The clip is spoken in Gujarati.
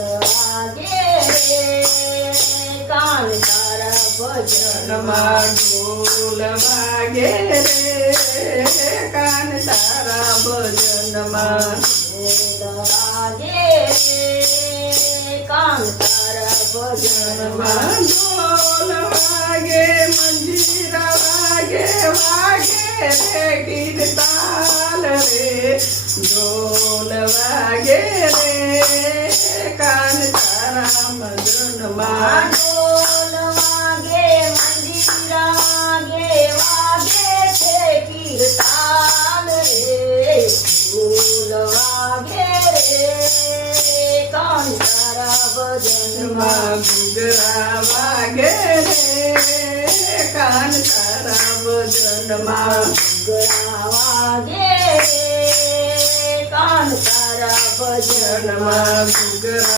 વાગે રે કાન તારા ભજનમાં ઢોલ વાગે રે કાન તારા ભજનમાં વાગે રે કાન તારા ભજનમાં ઢોલ વાગે મંજીરા વાગે વાગે રે કીર્તાલ રે ઢોલ વાગે રે કાન તારા ભજનમાં ઢોલ વાગે મંજીરા વાગે વાગે છે કીર્તાલ રે ઢોલ વાગે રે કાન તારા ભજનમાં ઘૂઘરા વાગે રે કાન તારા ભજનમાં ઘૂઘરા વાગે રે કાન તારા ભજનમાં ઘૂઘરા